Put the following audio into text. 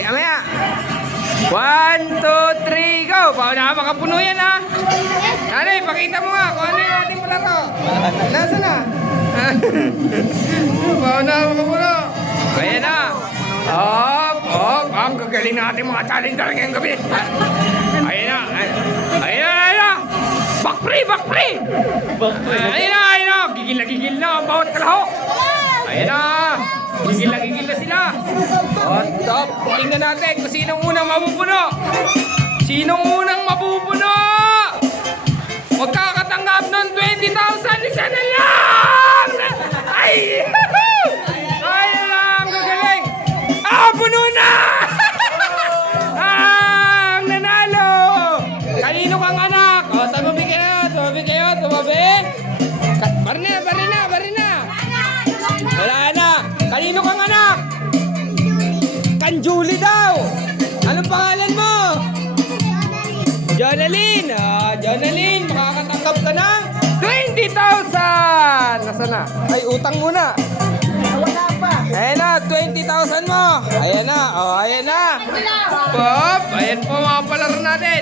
Sige, amaya. 1, 2, 3, go! Pauna makapuno yan, ha? Nanay, pakita mo nga kung ano yung ating plato. Nasaan na? Pauna makapuno. Ayan na. Ang gagaling na ating mga challenger ngayong gabi. Ayan na. Ayan na. Back free! Ayan na. Gigil na ang bawat kalahok. Ayan na. Gigil na sila. Top. Tingnan natin kung sinong unang mapupuno. Magkakatanggap ng 20,000. Isa na lang. Ay! Ayan lang. Gagaling. Puno na! Ang nanalo! Kanino kang anak? Tumabi kayo. Bari na. Wala na. Kanino kang anak? Kan Julie daw. Anong pangalan mo? Jonaline. Jonaline, makakatanggap ka ng 20,000! Nasaan na? Ay, utang muna. Wala pa. Ayan na, 20,000 mo. Ayan na. Pop. Ayan po mga palaro natin.